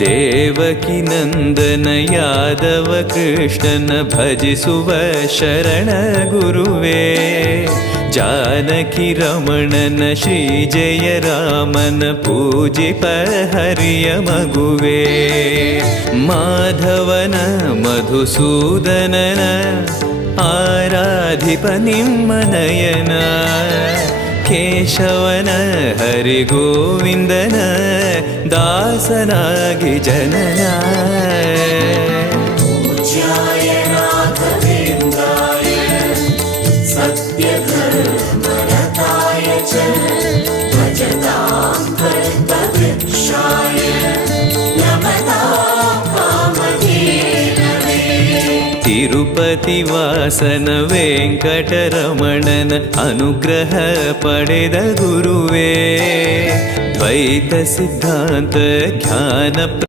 ದೇವಕಿ ನಂದನ ಯಾದವ ಕೃಷ್ಣನ ಭಜಿಸುವ ಶರಣ ಗುರುವೇ. ಜಾನಕಿ ರಮಣನ ಶ್ರೀ ಜಯ ರಾಮನ ಪೂಜಿಪ ಹರಿಯ ಮಗುವೇ. ಮಾಧವನ ಮಧುಸೂದನನ ಆರಾಧಿಪ ನಿಮ್ಮ ನಯನ. ಕೇಶವನ ಹರಿ ಗೋವಿಂದನ ದಾಸನಾಗಿ ಜನನ. ಪೂಜ್ಯಾಯ ರಾಘವೇಂದ್ರಾಯ ಸತ್ಯಧರ್ಮರತಾಯ ಚ ಭಜತಾಂ ಕಲ್ಪವೃಕ್ಷಾಯ ನಮತಾಂ ಕಾಮಧೇನವೇ. ತಿರುಪತಿ ವಾಸನ ವೆಂಕಟರಮಣನ ಅನುಗ್ರಹ ಪಡೆದ ಗುರುವೇ. ದ್ವೈತ ಸಿದ್ಧಾಂತ ಜ್ಞಾನ